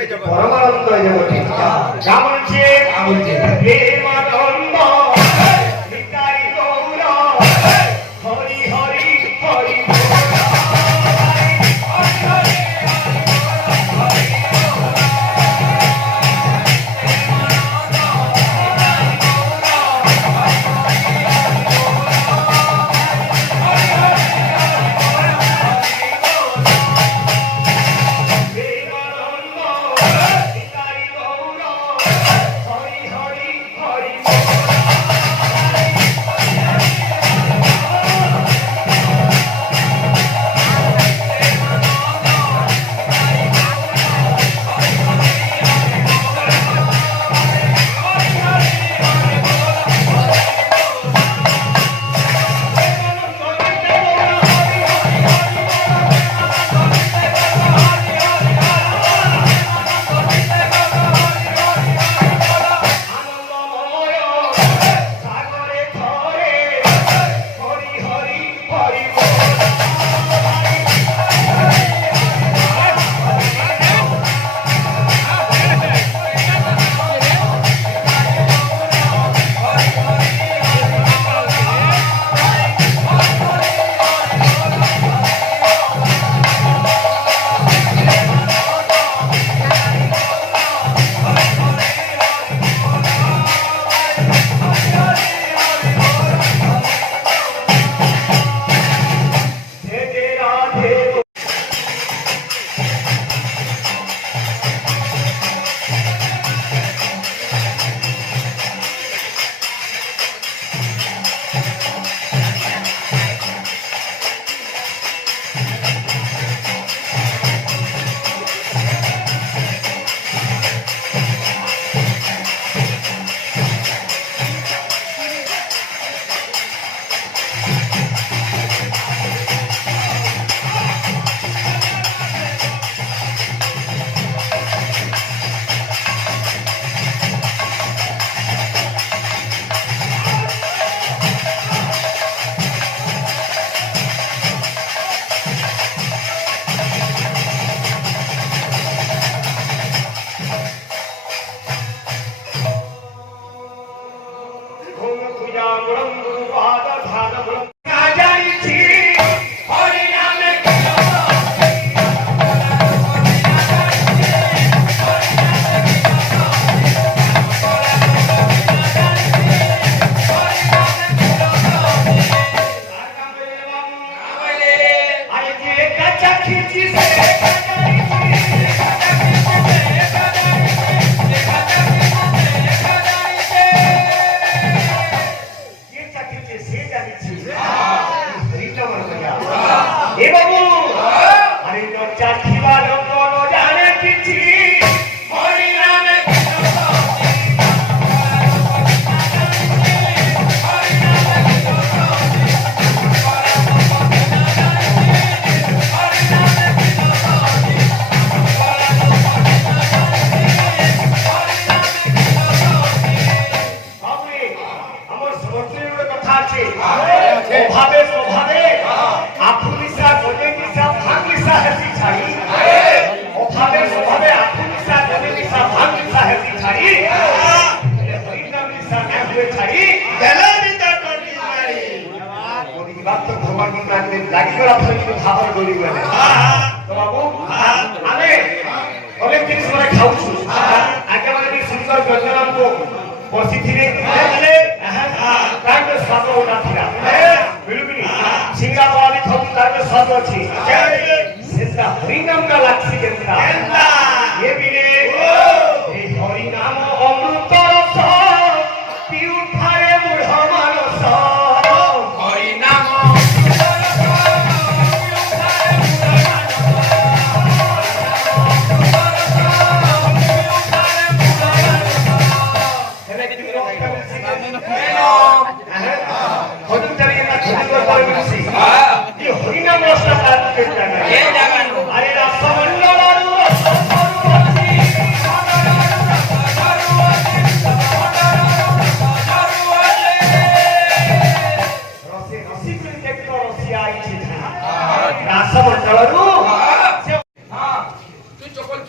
পরমানন্দ হয়ে যাবো ঠিক যা বলছে প্রেমানন্দ নিতাই গৌর হরি হরি হরি লাগিগলা ফেলি ভাবর গলি গলে তো বাবু আমি অনেক জিনিস মানে খাউছু আগে মানে সুন্দর ব্যঞ্জন বসি থিলে তাকে স্বাদ ওটা থিলা বিলুবিনি সিঙ্গা বালি খাউ তাকে স্বাদ আছে সেটা হরিনাম কা লাগছি কেনতা এ বিলে এই হরিনাম অমৃত রস পিউঠারে মুঢ় মানস হরিনাম हरिनाम रास्ता अरे रास्ता मंडल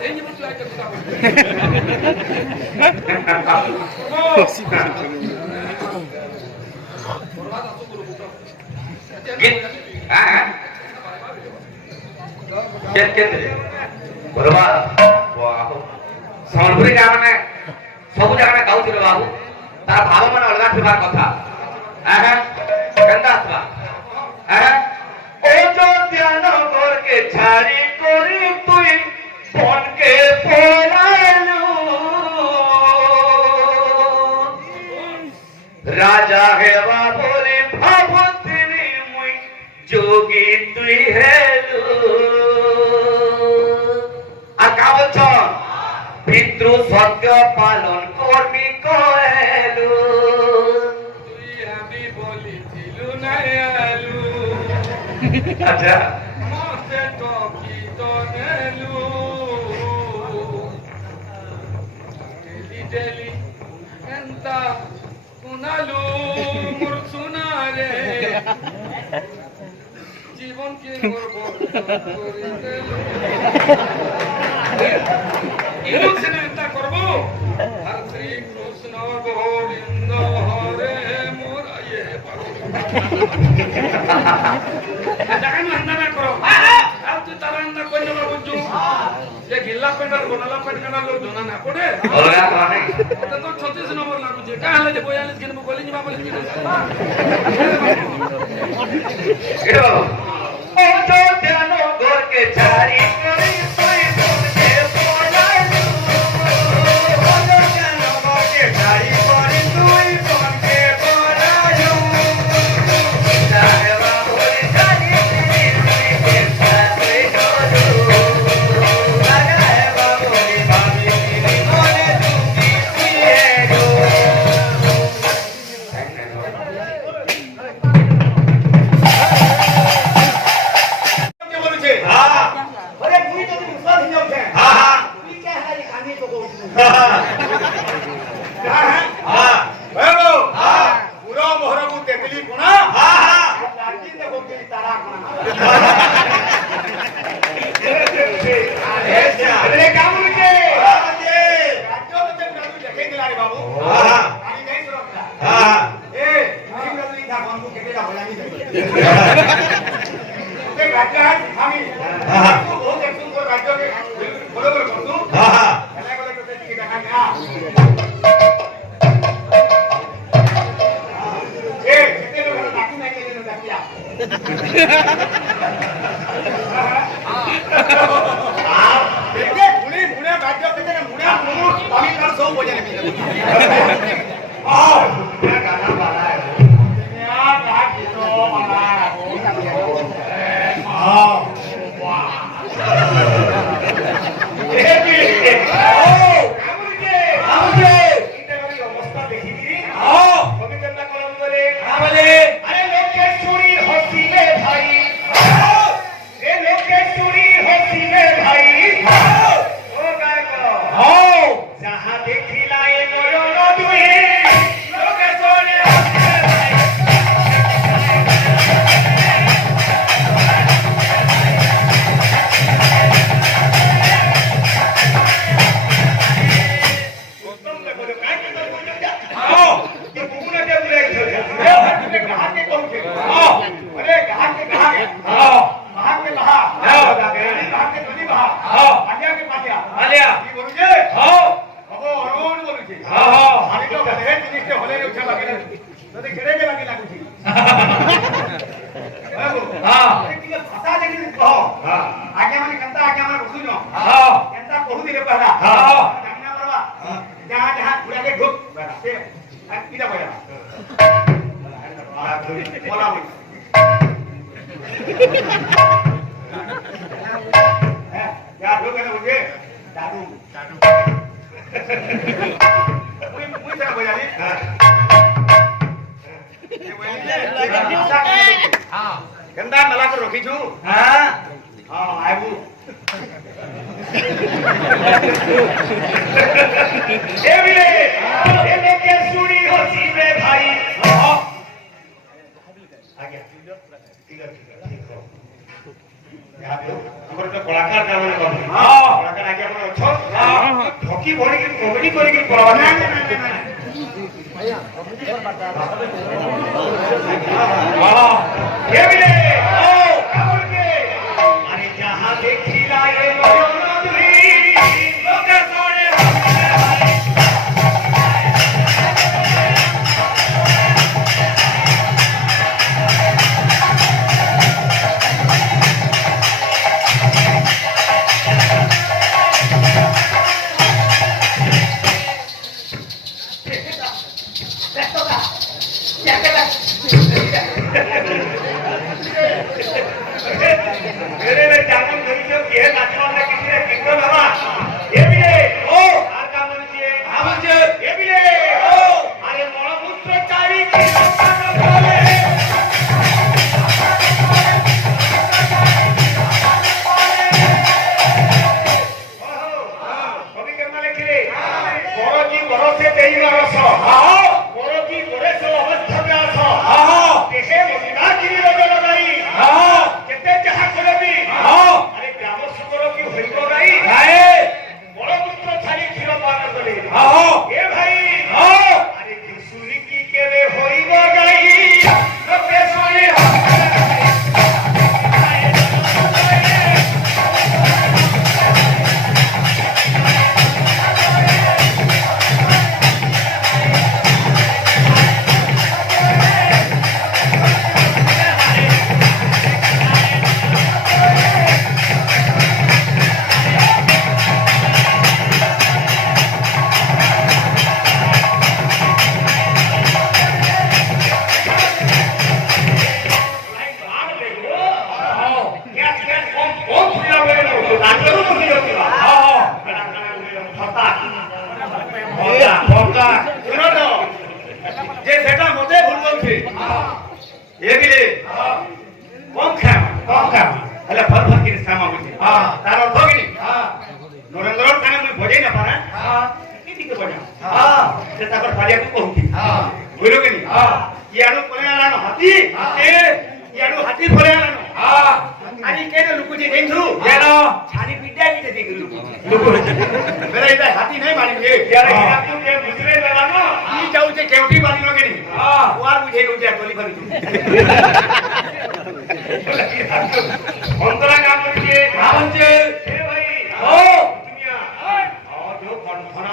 ଧେଇ ଯିବୁ ତୁ ଆଇତେ କଥା ସମ୍ବଲପୁରୀ ଗାଁ ମାନେ ସବୁ ଜାଗାରେ ଗାଉଥିଲେ ବାବୁ ତାର ଭାବ ମାନେ ଅଲଗା ଥିବାର କଥା କେନ୍ତା ଆସିବା ଓ ଧ୍ୟାନ করকে ছাড়ি করি তুই বনকে পলাইলু রাজা হেবা বলে ভাবতিনি মুই যোগী তুই হেলু আর কা বলছ পিতৃ সত্য পালন করবি কহেলু তুই আমি বলিছিলু না আলু আচ্ছা মতে টকি তনেলু ডেলি এন্তা কুনালু মোর সুনারে জীবন কি মোর বরবাদ করে দেলু ইমোশনে এন্তা করব আর শ্রী কৃষ্ণ গোবিন্দ হরে মোর ইয়ে পাগল জাগানো হান্না না করো আর তুই তারা হান্না কই না বুঝু যে গিল্লা পেন্ডার বনালা পেন্ড কানা লো জনা না পড়ে অলগা করা নাই এটা তো 36 নম্বর লাগুছে কাহলে যে 42 কিনবো বলি নিবা বলি কি এ বাবা ও ধ্যান করকে ছাড়ি করি তুই বনকে পলাইলু ও ধ্যান করকে ছাড়ি করি তুই বনকে পলাইলু যাহেবা বলি জানি তুই কেসা তুই করু যাহেবা বলি ভাবি মনে তুমি তুই কে বলেছে বলে তুই যদি মুসল হিজাও কে তুই কে হাই আমি তো কইছি হেলো পুরো মোহরবু তেতলি কোনা লাকি দেখো কি তারা কোনা আরে কামুল কে রাজ্য মতে প্রাণু দেখে দিলা রে বাবু আমি নাই সুরক্ষা এ আমি বলি দা বন্ধু কেটে দা বলানি দেখি তে রাজ্য আমি বহুত একদম করে রাজ্যকে বরাবর করতু এলা গলে তো দেখি দেখা না এ কেতে লোক ডাকি নাই কেতে ডাকিয়া দেখে মুনি মুনে রাজ্য কেতে মুনা মুনু আমি কাল সব বজানে মিলে মুনা গানা বালা না ডাক দিতো মালা অবস্থা দেখিবি কবি কেন্দ্রা কলম বলে আরে লোকের চুরি হসিবে ভাই এ লোকের চুরি হসিবে ভাই ও গায়ক যাহা দেখিলাই নয়ন দুই লোকে চলে হসিবে ভাই उत्तम देखो तो काय के तो बोल जा ये बुगुना के बोले के कहां के कहू के अरे कहां के कहां के कहा कहां के धनी कहा आज्ञा के पाटिया आलिया की बोलू जे ओहो अरुण बोलू जे आनी तो बने जिनिस के होले उठा लागे तते केड़े के लागे लागुची ठीक है भाषा देखि कहो आज्ञा माने कंता आज्ञा माने बुझुनो कंता कहू दिले पहला जानिना परवा जहां जहां घुरा के ढुक से किदा भया बोला बोल क्या ढुक है मुझे दादू मुई से भया नी गंदा मला को रखी छु हां आबू ए बिले ए लोके सुनी हसीबे भाई आगे ठीक है यहाँ पे हमर तो कलाकार का माने कलाकार आगे अपन ହକି ଭଳିକି କମେଡି କରିକି ପଳବା ନା ନା ନା ନା ये मिले ओ काबुल के अरे जहां देखिला ये नयनधुरी लोके सोने मेरे में जागम धरी जो ये नाचवा में किसी ने किंगो बाबा ये भी ले ओ आका मुझे ये भी ले ओ अरे मोळमुत्र चारी की लोकांना बोले कभी के माले के बरोजी बरोसे देई मारस हां बरोजी बरेसो अवस्था में आस हां देखे मदिना की रोज लगाई हां केते जहा करबी हां अरे ग्राम सुकर की होइबो गाई हाय बड़पुत्र छाली खीर पान करे हां ए भाई हां अरे किशोरी की केवे होइबो गाई लोके सोनी हाथी फळे आणि केन लुकुची देंधू येनो छानी पिड्या की देती लुकु मेरा इधर हाथी नहीं मानी ये यार आपको के दूसरे लगानो ई जाऊ से केवटी मानी लोगे नहीं हां वार बुझे हो जाए टोली भरी अंतरा काम करिए हां जे ए भाई हो दुनिया और जो कंठना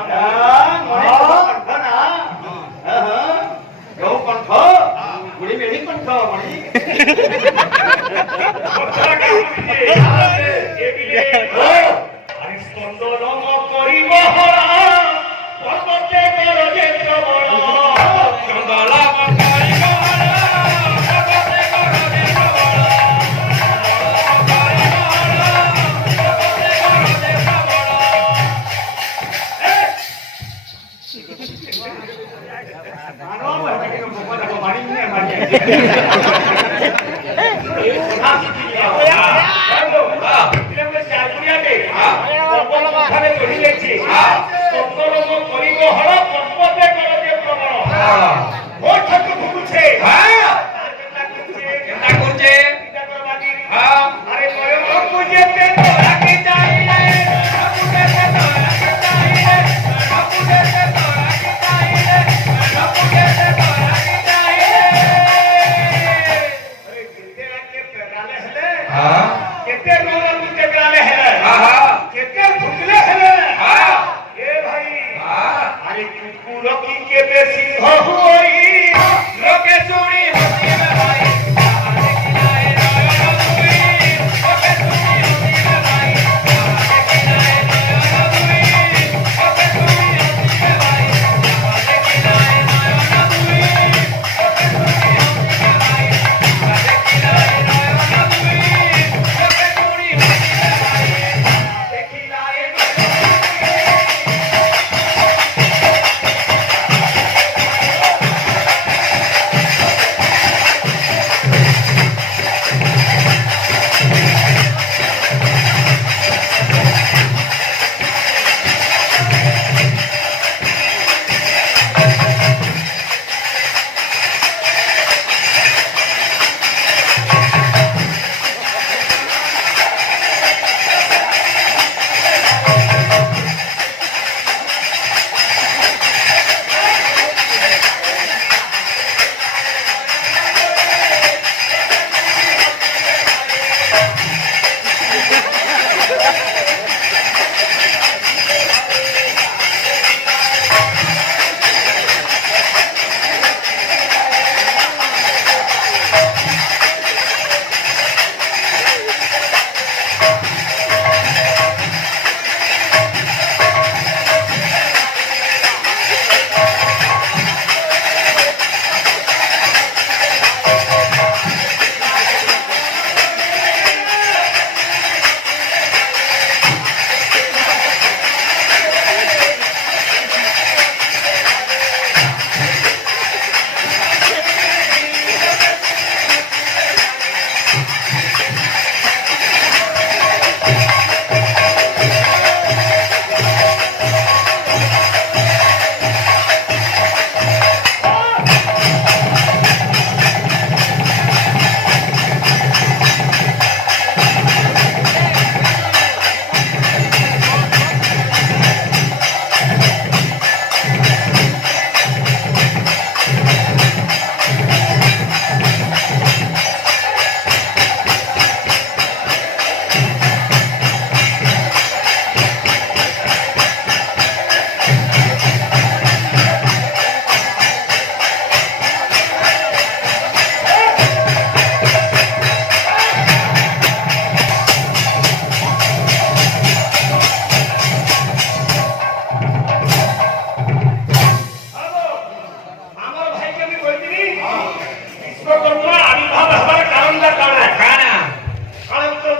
मने कंठना हां जो कंठ गुड़ी में ही कंठ मनी अंतरा काम करिए ए बिले हो अरे स्कंदलम करिब पर्वते करजे प्रबल स्कंदलम करिब पर्वते करजे प्रबल